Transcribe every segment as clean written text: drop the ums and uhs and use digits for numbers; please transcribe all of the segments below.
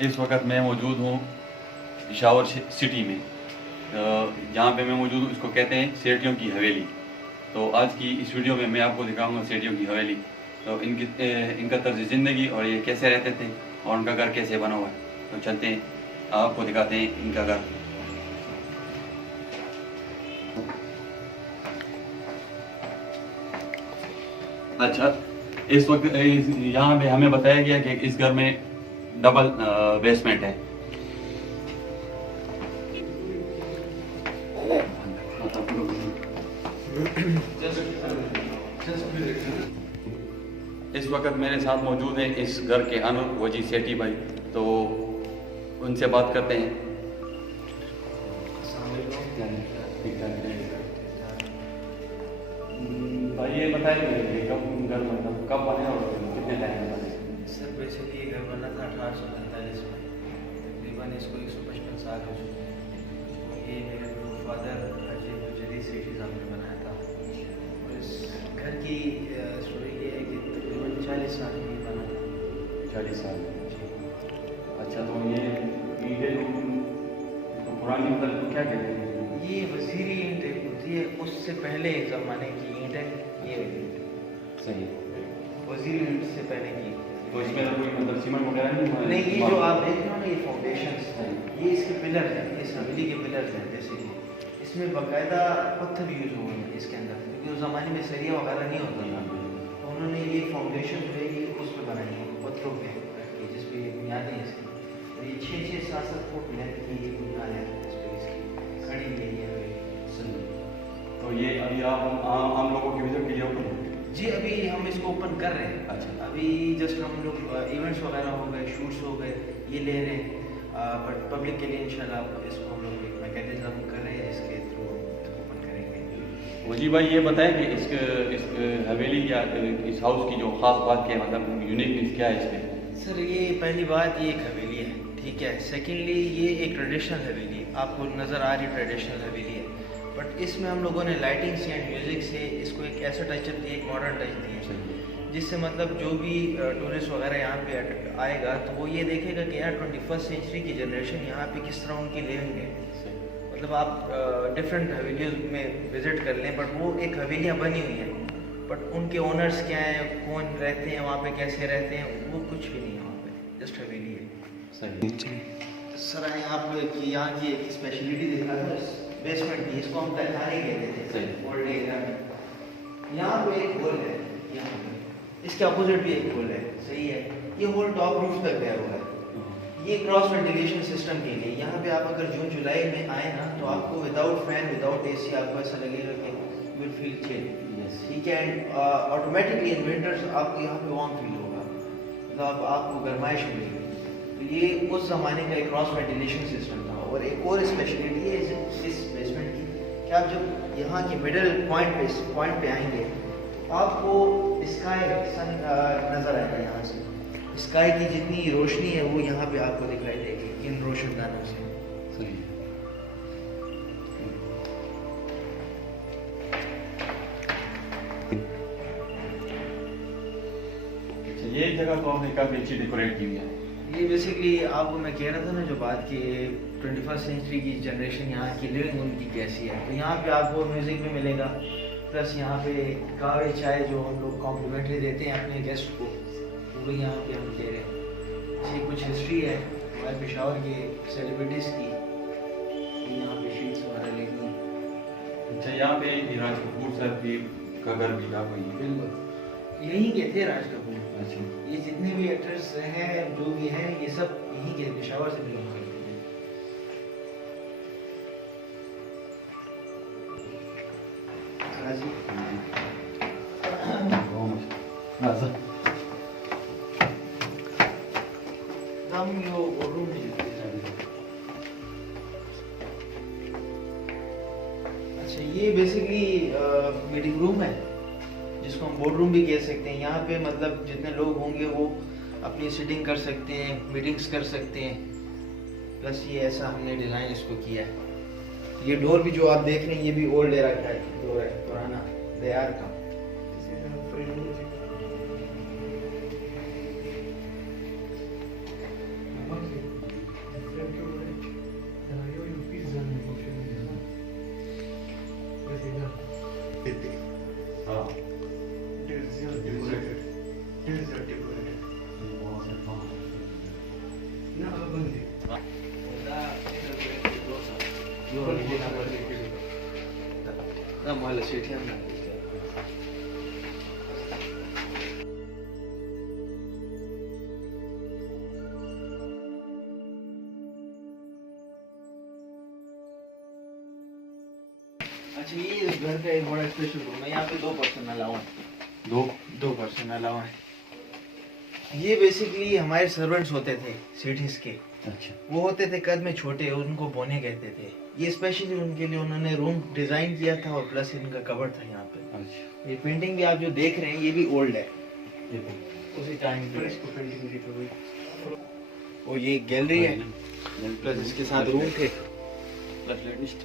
इस वक्त मैं मौजूद हूँ पेशावर सिटी में। जहाँ पे मैं मौजूद हूँ इसको कहते हैं सेठियों की हवेली। तो आज की इस वीडियो में मैं आपको दिखाऊंगा सेठियों की हवेली। तो इनका तर्ज ज़िंदगी और ये कैसे रहते थे और उनका घर कैसे बना हुआ है। तो चलते हैं, आपको दिखाते हैं इनका घर। अच्छा, इस वक्त यहाँ पे हमें बताया गया कि इस घर में डबल बेसमेंट है। इस वक्त मेरे साथ मौजूद हैं इस घर के अनूर वजी सेठी भाई। तो उनसे बात करते हैं। भाई ये बताइए कि कब घर मतलब कब बने और कितने टाइम में बने? सर बेसिकली ये घर बना था 1845 में। तकरीबन इसको 155 साल हो चुके हैं। ये मेरे फादर हाजी गुजरी सेठी साहब ने बनाया था। और इस घर की स्टोरी ये है कि तकरीबन 40 साल में ये बना था। 40 साल। अच्छा, तो ये ईंटें तो पुरानी मतलब क्या कहते हैं? ये वजीरी ईंट होती है, उससे पहले एक ज़माने की ईंट है ये वाली ईंट। सही। वजीरी ईंट से पहले की। तो इसमें तो कोई मतलब सीमेंट वगैरह नहीं, ये जो आप देख रहे हो ना, ये फाउंडेशंस हैं, ये इसके पिलर हैं, इस हवेली के पिलर हैं। जैसे कि इसमें बाकायदा पत्थर यूज़ हुए हैं इसके अंदर, क्योंकि उस ज़माने में सरिया वगैरह नहीं होता था। तो उन्होंने ये फाउंडेशन जो है ये उस पर बनाई है, पत्थरों पे, जिस पे बुनियादें हैं इसकी। और ये 6-7 फुट लेंथ की ये बुनियाद है, इस पर इसकी खड़ी गई है हवेली। तो ये अभी आप आम लोगों की विजिट के लिए ओपन है? जी, अभी हम इसको ओपन कर रहे हैं। अच्छा। अभी जस्ट हम लोग इवेंट्स वगैरह हो गए, शूट्स हो गए, ये ले रहे हैं। बट पब्लिक के लिए इंशाल्लाह इसको हम लोग एक मैकेनिज्म कर रहे हैं, इसके थ्रू ओपन करेंगे। वजी भाई ये बताएं कि इस हवेली या इस हाउस की जो ख़ास बात क्या है, मतलब यूनिकनेस क्या है इसमें? सर ये पहली बात, ये एक हवेली है, ठीक है। सेकेंडली ये एक ट्रेडिशनल हवेली, आपको नज़र आ रही ट्रेडिशनल हवेली है, बट इसमें हम लोगों ने लाइटिंग से एंड म्यूज़िक से इसको एक ऐसा टचअप दिया, एक मॉडर्न टच दिया, जिससे मतलब जो भी टूरिस्ट वगैरह यहाँ पे आएगा तो वो ये देखेगा कि यार 21st सेंचुरी की जनरेशन यहाँ पे किस तरह उनकी लिविंग है। मतलब आप डिफरेंट हवेलियों में विज़िट कर लें, बट वो एक हवेलियाँ बनी हुई हैं, बट उनके ओनर्स क्या हैं, कौन रहते हैं वहाँ पे, कैसे रहते हैं, वो कुछ भी नहीं है वहाँ पे, जस्ट हवेली है। सही। सर आप यहाँ की एक स्पेशलिटी देखा था बेसमेंट की, इसको हम तहखाने कहते थे ओल्ड एरिया में। यहाँ पे एक होल है, यहाँ पे इसके अपोजिट भी एक होल है, सही है। ये होल टॉप रूफ तक गया हुआ है, ये क्रॉस वेंटिलेशन सिस्टम के लिए। यहाँ पे आप अगर जून जुलाई में आए ना, तो आपको विदाउट फैन विदाउट एसी आपको ऐसा लगेगा कि यू विल फील चिल, ठीक है। एंड ऑटोमेटिकली इन विंटर्स आपको यहाँ पे वार्म फील होगा, मतलब आपको गर्माइश मिलेगी। तो ये उस ज़माने का एक क्रॉस वेंटिलेशन सिस्टम था। और एक और स्पेशलिटी है इस बेसमेंट की कि आप जब यहाँ के मिडल पॉइंट पे आएंगे, आपको स्काई सन नज़र आएगा। यहाँ से स्काई की जितनी रोशनी है वो यहाँ पे आपको दिखाई देगी इन रोशनदानों से। सही। ये जगह तो आपने काफ़ी अच्छी डेकोरेट की हुई है। ये बेसिकली आपको मैं कह रहा था ना जो बात कि 21st सेंचुरी की जनरेशन यहाँ की लिविंग उनकी कैसी है, तो यहाँ पे आपको म्यूज़िक भी मिलेगा, प्लस यहाँ पे कावे चाय जो हम लोग कॉम्प्लीमेंट्री देते हैं अपने गेस्ट को, वो भी यहाँ पे हम दे रहे हैं। इसकी कुछ हिस्ट्री है हमारे पेशावर के सेलिब्रिटीज़ की, यहाँ पे शीट्स वगैरह लेनी है। अच्छा, यहाँ पे राज कपूर साहब की का घर भी था कोई? बिल्कुल यहीं के थे राज कपूर। अच्छा। ये जितने भी एक्टर्स हैं जो भी हैं ये सब यहीं के पेशावर से बिलोंग करते हैं। अच्छा, ये बेसिकली मीटिंग रूम है, जिसको हम बोर्ड रूम भी कह सकते हैं। यहाँ पे मतलब जितने लोग होंगे वो अपनी सिटिंग कर सकते हैं, मीटिंग्स कर सकते हैं। प्लस ये ऐसा हमने डिज़ाइन इसको किया है। ये डोर भी जो आप देख रहे हैं ये भी ओल्ड एरा का डोर है, पुराना दयार का। ना मोहल्ला सीटियां ना अच्छा ये इस घर का एक बड़ा स्पेशल रूम है। यहाँ पे 2 पर्सन अलाउ हैं। 2 पर्सन अलाउ हैं। ये बेसिकली हमारे सर्वेंट्स होते थे सिटीज के। अच्छा। वो होते थे कद में छोटे, उनको बोने कहते थे। ये स्पेशली उनके लिए उन्होंने रूम डिजाइन किया था और प्लस इनका कबर्ड था यहाँ पे। अच्छा। ये पेंटिंग भी आप जो देख रहे हैं ये भी ओल्ड है, ये देखो। उसी टाइम पे इसको पेंटिंग की हुई। और ये गैलरी है प्लस इसके साथ रूम थे। प्लस लेटेस्ट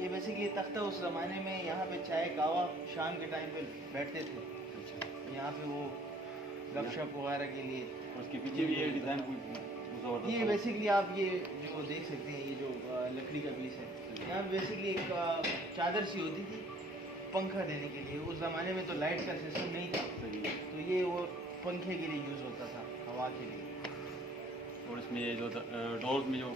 ये बेसिकली तख्ता उस ज़माने में यहाँ पे चाय कावा शाम के टाइम पे बैठते थे। यहाँ पे वो गपशप वगैरह के लिए। उसके पीछे भी ये डिज़ाइन ये बेसिकली आप ये जो देख सकते हैं, ये जो लकड़ी का पीस है, यहाँ बेसिकली एक चादर सी होती थी पंखा देने के लिए। उस ज़माने में तो लाइट का सिस्टम नहीं था, तो ये वो पंखे के लिए यूज़ होता था, हवा के लिए। और इसमें ये जो डोर्स में जो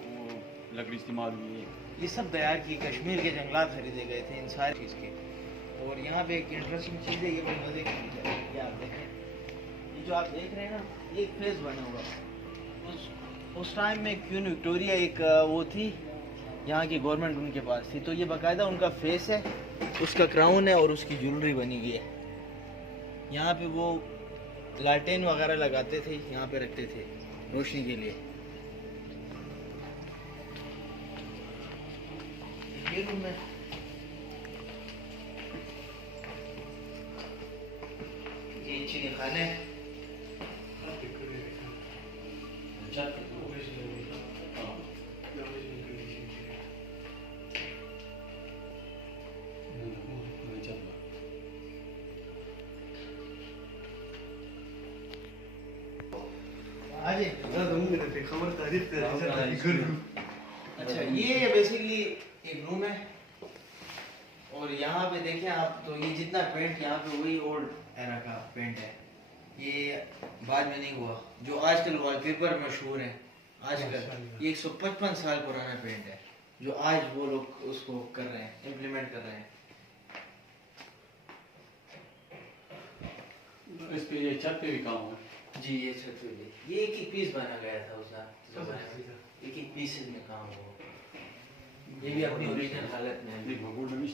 लकड़ी इस्तेमाल हुई है, ये सब तैयार की कश्मीर के जंगलात खरीदे गए थे इन सारी चीज़ के। और यहाँ पे एक इंटरेस्टिंग चीज़ है, ये बड़ी मज़े की चीज़ है। ये आप देखें, ये जो आप देख रहे हैं ना, ये एक फेस बना हुआ। उस टाइम में क्वीन विक्टोरिया एक वो थी, यहाँ की गवर्नमेंट उनके पास थी, तो ये बाकायदा उनका फेस है, उसका क्राउन है और उसकी ज्वेलरी बनी हुई है। यहाँ पे वो लालटेन वगैरह लगाते थे, यहाँ पे रखते थे रोशनी के लिए। ये रूम है, ये चीनी खाने है। अच्छा, ये बेसिकली एक रूम है। और यहाँ पे देखें आप, तो ये जितना पेंट यहाँ पे वही ओल्ड एरा का पेंट है, ये बाद में नहीं हुआ। जो आजकल वॉलपेपर मशहूर है आजकल, ये 155 साल पुराना पेंट है, जो आज वो लोग उसको कर रहे हैं, इम्प्लीमेंट कर रहे हैं। इस पे ये छत पे भी काम हुआ जी, ये छत पे ये एक ही पीस बना गया था उस एक ही पीस में काम हुआ। ये भी अपनी ओरिजिनल हालत में है। भगोड़ में नहीं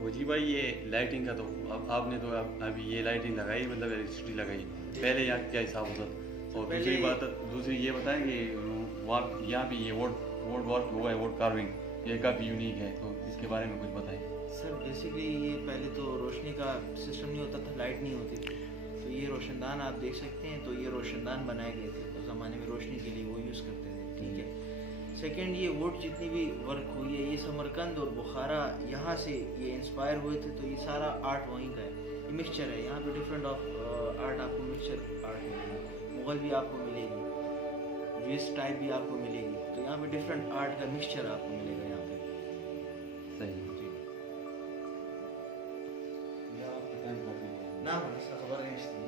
वो जी भाई ये लाइटिंग का तो अब आपने तो अभी ये लाइटिंग लगाई, मतलब इलेक्ट्रिसिटी लगाई, पहले यहाँ क्या हिसाब होता था? और दूसरी बात, दूसरी ये बताएं कि वहाँ यहाँ पे ये वोट वर्क हुआ है, वोट कार्विंग, ये काफ़ी यूनिक है, तो इसके बारे में कुछ बताएं। सर बेसिकली ये पहले तो रोशनी का सिस्टम नहीं होता था, लाइट नहीं होती थी, तो ये रोशनदान आप देख सकते हैं, तो ये रोशनदान बनाए गए थे उस ज़माने में, रोशनी के लिए वो यूज़ करते थे, ठीक है। सेकंड, ये वोट जितनी भी वर्क हुई है, ये समरकंद और बुखारा यहाँ से ये इंस्पायर हुए थे, तो ये सारा आर्ट वहीं का है, ये मिक्सचर है। यहाँ पे डिफरेंट ऑफ आर्ट आपको मिक्सचर आर्ट मिलेगी, मुग़ल भी आपको मिलेगी, जिस टाइप भी आपको मिलेगी, तो यहाँ पे डिफरेंट आर्ट का मिक्सचर आपको मिलेगा यहाँ पे। सही ना इसका खबर नहीं इसकी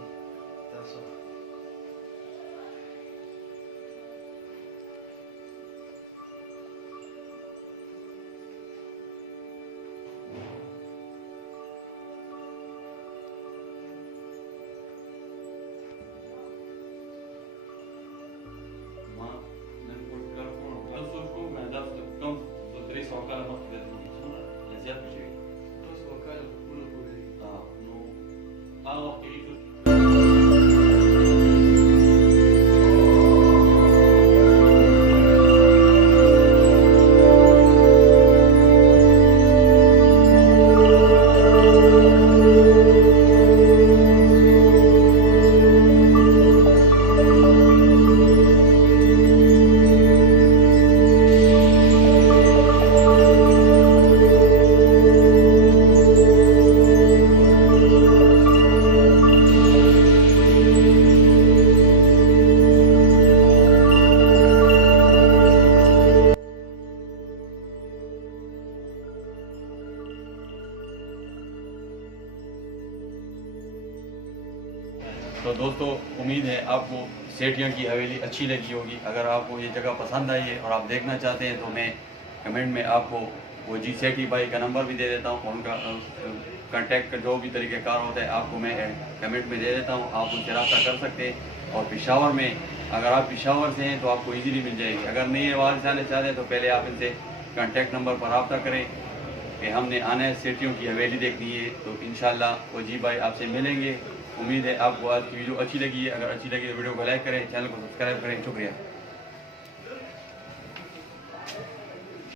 तो दोस्तों, उम्मीद है आपको सेठियों की हवेली अच्छी लगी होगी। अगर आपको ये जगह पसंद आई है और आप देखना चाहते हैं तो मैं कमेंट में आपको वो जी सेठी भाई का नंबर भी दे देता हूँ, और उनका कांटेक्ट का जो भी तरीक़ेकार होता है आपको मैं कमेंट में दे देता हूँ, आप उनसे रब्ता कर सकते हैं। और पेशावर में, अगर आप पेशावर से हैं तो आपको ईजीली मिल जाएगी। अगर नहीं है वहाँ से आने चाहते हैं तो पहले आप इनसे कांटेक्ट नंबर पर रब्ता करें कि हमने आना है, सेठियों की हवेली देखनी है, तो इंशाल्लाह वो जी भाई आपसे मिलेंगे। उम्मीद है आपको आज की वीडियो अच्छी लगी है। अगर अच्छी लगी तो वीडियो को लाइक करें, चैनल को सब्सक्राइब करें। शुक्रिया।